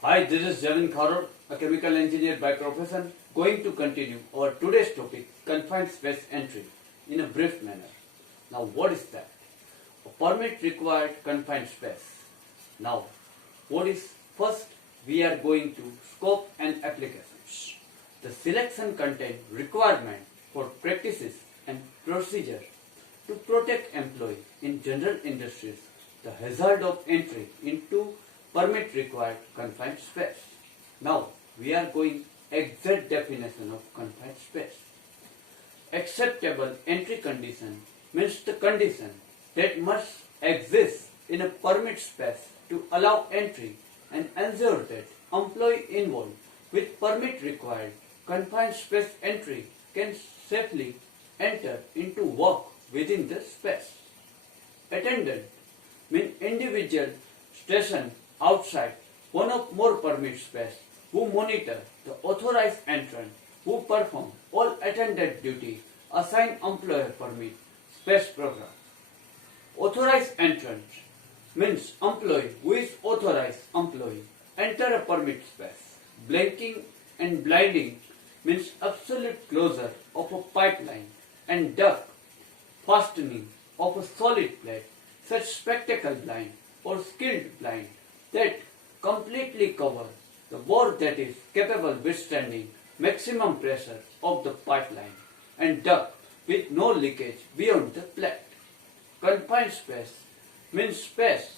Hi, this is Javin Kharor, a chemical engineer by profession, going to continue our today's topic, confined space entry, in a brief manner. Now, what is that? A permit required confined space. Now, what is first? We are going to scope and applications. The selection contains requirement for practices and procedure to protect employee in general industries, the hazard of entry into permit required confined space. Now we are going exact definition of confined space. Acceptable entry condition means the condition that must exist in a permit space to allow entry and ensure that employee involved with permit required confined space entry can safely enter into work within the space. Attendant means individual stationed outside one or more permit space who monitor the authorized entrant who perform all attendant duty assigned employer permit space program. Authorized entrant means employee who is authorized employee enter a permit space. Blanking and blinding means absolute closure of a pipeline and duct fastening of a solid plate, such spectacle blind or skilled blind that completely cover the bore that is capable withstanding maximum pressure of the pipeline and duct with no leakage beyond the plate. Confined space means space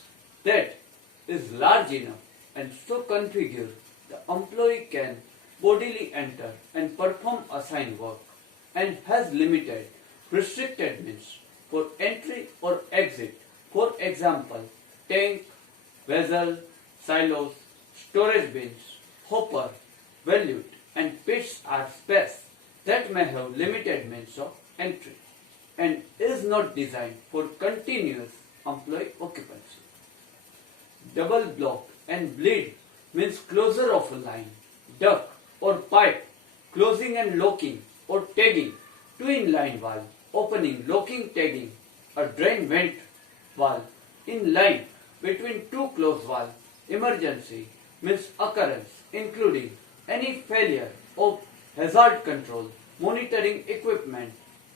that is large enough and so configured the employee can bodily enter and perform assigned work and has limited restricted means for entry or exit. For example, tank, vessel, silos, storage bins, hopper, volute and pits are space that may have limited means of entry and is not designed for continuous employee occupancy. Double block and bleed means closure of a line, duct or pipe, closing and locking or tagging two inline valve, opening, locking, tagging, a drain vent valve in line between two closed valves. Emergency means occurrence including any failure of hazard control monitoring equipment,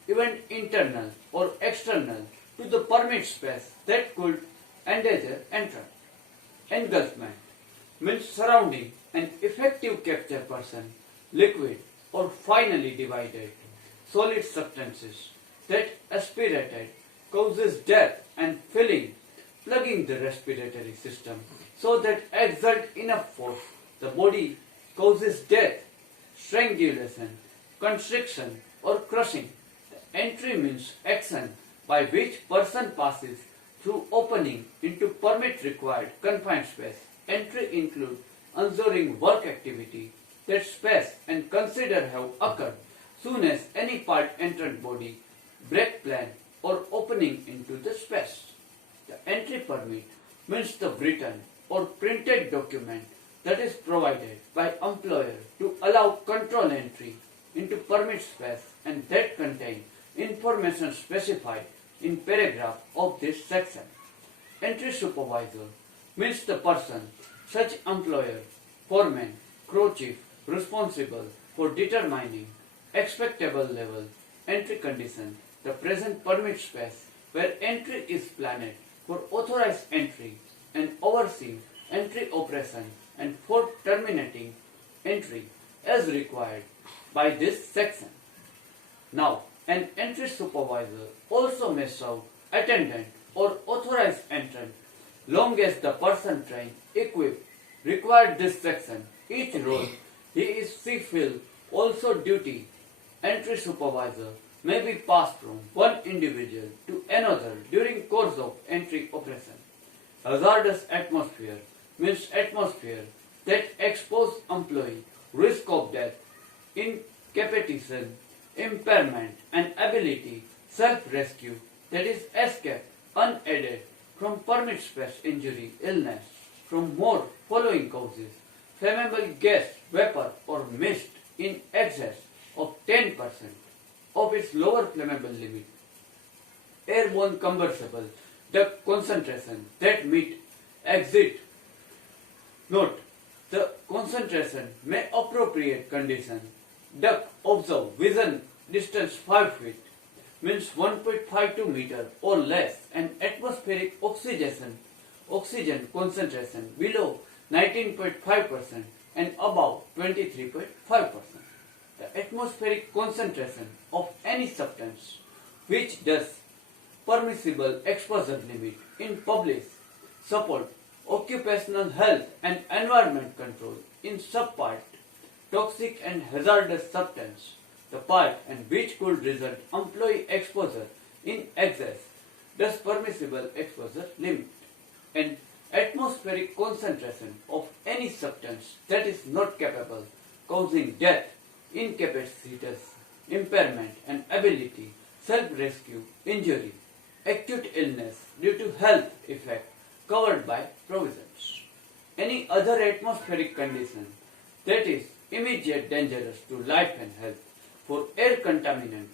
even internal or external, to the permit space that could endanger entrance. Engulfment means surrounding an effective capture person, liquid or finally divided solid substances that aspirated causes death and filling, plugging the respiratory system so that exert enough force the body causes death, strangulation, constriction or crushing. The entry means action by which person passes through opening into permit required confined space. Entry includes ensuring work activity that space and consider have occurred soon as any part entered body, break plan or opening into the space. The entry permit means the written or printed document that is provided by employer to allow control entry into permit space and that contain information specified in paragraph of this section. Entry supervisor means the person, such employer, foreman, crew chief, responsible for determining expectable level entry condition, the present permit space where entry is planned for authorized entry and overseeing entry operation and for terminating entry as required by this section. Now, an entry supervisor also may serve attendant or authorized entrant long as the person trained, equipped, required this section. Each role he is fulfill also duty. Entry supervisor may be passed from one individual to another during course of entry operation. Hazardous atmosphere means atmosphere that expose employee risk of death, incapacitation, impairment and ability self-rescue, that is escape unaided from permit space injury, illness from more following causes: flammable gas, vapor or mist in excess of 10% of its lower flammable limit, airborne combustible duct concentration that meet exit. Note: The concentration may appropriate condition. Duck observe vision distance 5 feet means 1.52 meter or less and atmospheric oxygen concentration below 19.5% and above 23.5%. The atmospheric concentration of any substance which does permissible exposure limit in publish support occupational health and environment control in subpart toxic and hazardous substance, the part and which could result employee exposure in excess, thus permissible exposure limit, and atmospheric concentration of any substance that is not capable causing death, incapacitous, impairment and ability, self-rescue, injury, acute illness due to health effect covered by provisions. Any other atmospheric condition that is immediate dangerous to life and health for air contaminant,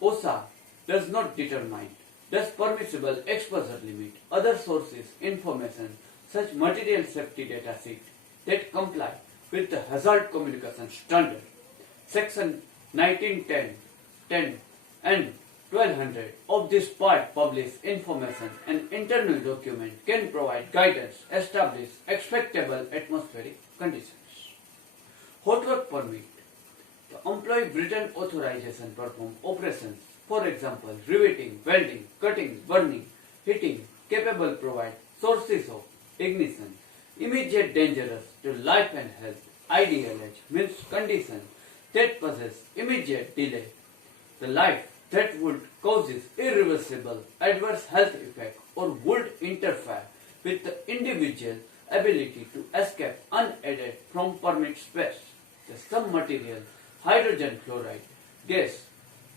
OSHA does not determine, thus permissible exposure limit. Other sources information such material safety data sheet that comply with the hazard communication standard. Section 1910 and 1200 of this part publish information and internal document can provide guidance, establish expectable atmospheric conditions. Hot work permit. The employee written authorization perform operations, for example, riveting, welding, cutting, burning, heating, capable provide sources of ignition, immediate dangerous to life and health, IDLH means condition that possess immediate delay, the life that would causes irreversible adverse health effect or would interfere with the individual ability to escape unaided from permit space. The some material, hydrogen fluoride, gas,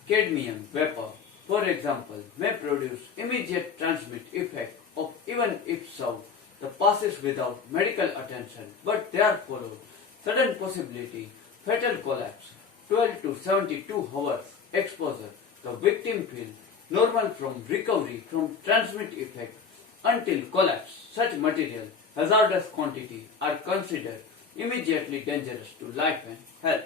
cadmium vapor, for example, may produce immediate transmit effect of even if so, the passes without medical attention, but there followed sudden possibility, fatal collapse, 12 to 72 hours exposure. The victim feel normal from recovery from transmit effect until collapse. Such material, hazardous quantity are considered immediately dangerous to life and health.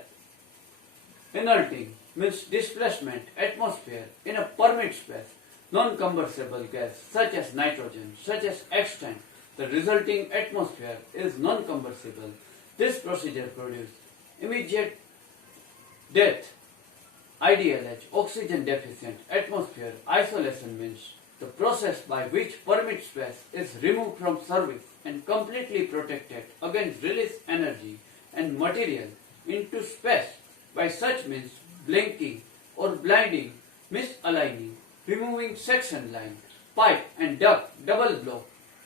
Inulting means displacement atmosphere in a permit space, non-combustible gas such as nitrogen, such as extent, the resulting atmosphere is non-combustible. This procedure produces immediate death. IDLH, oxygen deficient atmosphere isolation means the process by which permit space is removed from service and completely protected against release energy and material into space by such means blinking or blinding, misaligning, removing section line, pipe and duct, double block,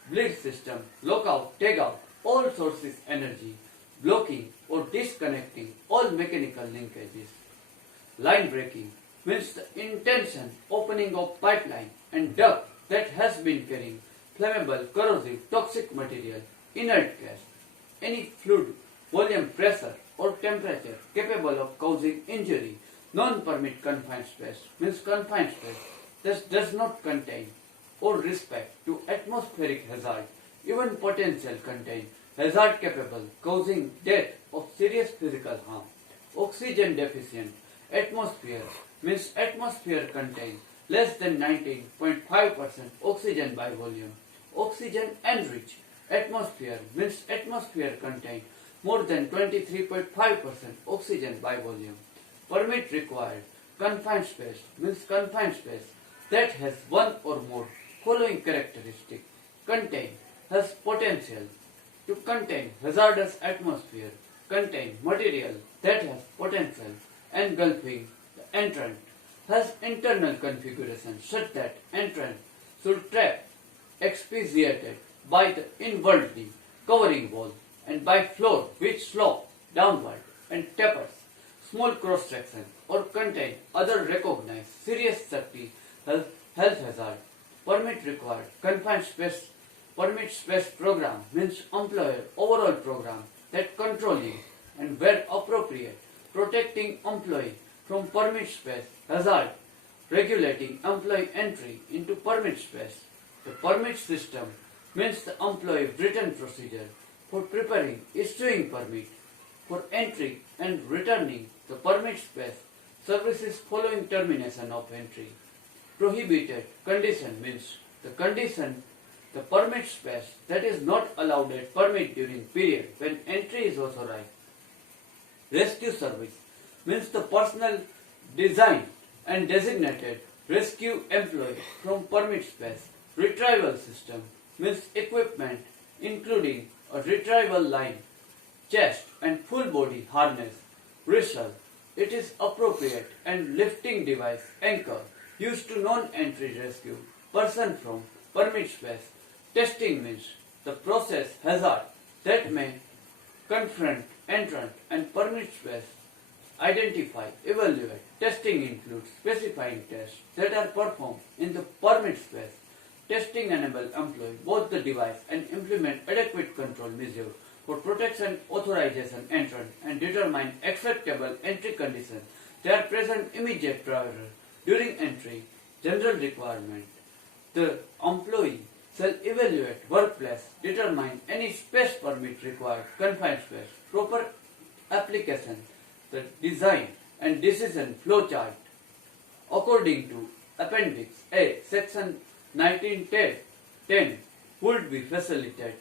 bleed system, lockout, takeout, all sources energy, blocking or disconnecting all mechanical linkages. Line breaking means the intention opening of pipeline and duct that has been carrying flammable, corrosive, toxic material, inert gas, any fluid, volume, pressure or temperature capable of causing injury. Non-permit confined space means confined space that does not contain or respect to atmospheric hazard, even potential contain hazard capable causing death or serious physical harm. Oxygen deficient atmosphere means atmosphere contains less than 19.5% oxygen by volume. Oxygen enriched atmosphere means atmosphere contains more than 23.5% oxygen by volume. Permit required confined space means confined space that has one or more following characteristic. Contain has potential to contain hazardous atmosphere, contain material that has potential engulfing the entrant, has internal configuration such that entrant should trap expedited by the inwardly covering wall and by floor which slope downward and tapers small cross section or contain other recognized serious safety health hazard. Permit required confined space. Permit space program means employer overall program that controlling and where appropriate protecting employee from permit space hazard, regulating employee entry into permit space. The permit system means the employee written procedure for preparing, issuing permit, for entry and returning the permit space, services following termination of entry. Prohibited condition means the condition, the permit space that is not allowed at permit during period when entry is authorized. Rescue service means the personnel designed and designated rescue employee from permit space. Retrieval system means equipment including a retrieval line, chest and full body harness. Whistle, it is appropriate and lifting device anchor used to non-entry rescue person from permit space. Testing means the process hazard that may confront entrant and permit space. Identify, evaluate. Testing includes specifying tests that are performed in the permit space. Testing enables employee both the device and implement adequate control measures for protection authorization entrant and determine acceptable entry conditions. They are present immediate prior during entry. General requirement. The employee shall evaluate workplace, determine any space permit required, confined space, proper application, the design and decision flow chart according to Appendix A, Section 1910 would be facilitate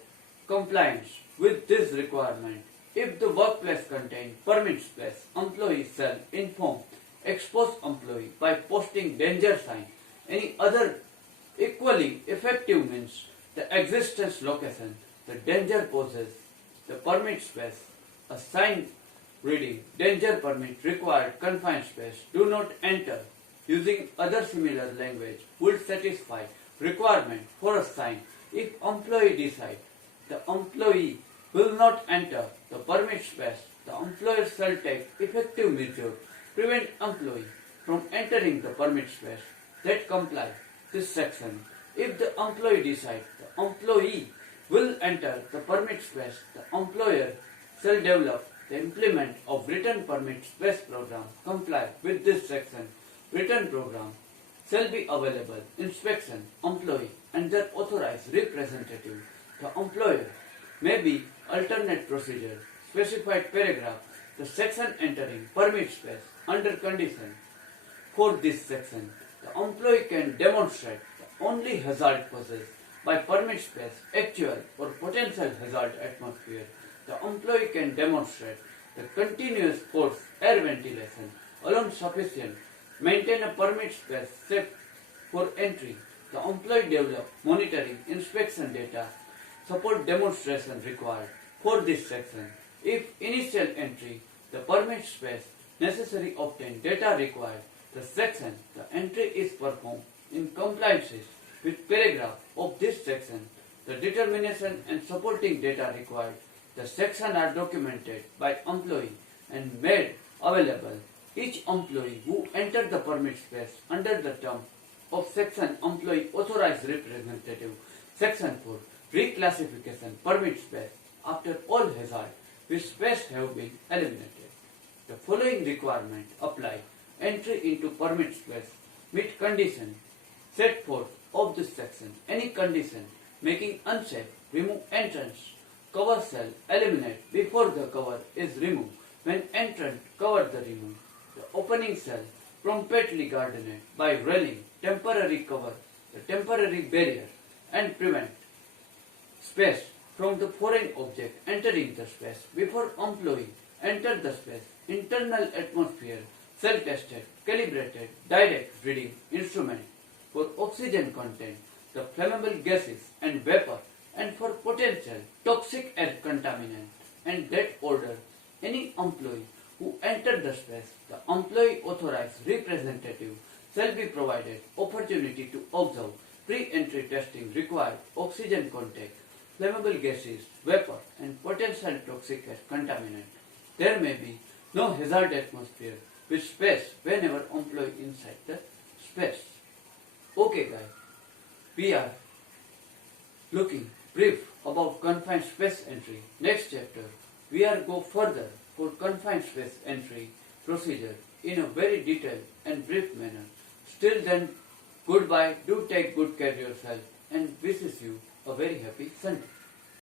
compliance with this requirement. If the workplace contains permit space, employee shall inform exposed employee by posting danger sign. Any other equally effective means the existence location, the danger poses, the permit space, a sign reading danger permit required confined space, do not enter using other similar language would satisfy requirement for a sign. If employee decide the employee will not enter the permit space, the employer shall take effective measure prevent employee from entering the permit space that comply this section. If the employee decide the employee will enter the permit space, the employer shall develop the implement of written permit space program comply with this section. Written program shall be available. Inspection, employee and their authorized representative. The employer may be alternate procedure. Specified paragraph. The section entering permit space under condition. For this section, the employee can demonstrate the only hazard possessed by permit space, actual or potential hazard atmosphere. The employee can demonstrate the continuous force air ventilation alone sufficient. Maintain a permit space safe for entry. The employee develop monitoring inspection data. Support demonstration required for this section. If initial entry, the permit space necessary obtain data required, the section, the entry is performed in compliance with paragraph of this section. The determination and supporting data required, the section are documented by employee and made available. Each employee who entered the permit space under the term of section employee authorized representative, section 4, reclassification permit space after all hazard with space have been eliminated. The following requirement apply. Entry into permit space meet condition set forth of this section. Any condition making unsafe, remove entrance. Cover shall eliminate before the cover is removed. When entrant cover the remove. The opening shall promptly guarded by railing, temporary cover, the temporary barrier and prevent space from the foreign object entering the space. Before employee enter the space, internal atmosphere shall tested, calibrated, direct reading instrument for oxygen content, the flammable gases and vapor, and for potential toxic air contaminant, and that order any employee who entered the space, the employee authorized representative shall be provided opportunity to observe pre-entry testing required oxygen contact, flammable gases, vapor, and potential toxic air contaminant. There may be no hazard atmosphere with space whenever employee inside the space. Okay guys, we are looking brief about confined space entry. Next chapter, we are go further for confined space entry procedure in a very detailed and brief manner. Still then, goodbye, do take good care of yourself and wishes you a very happy Sunday.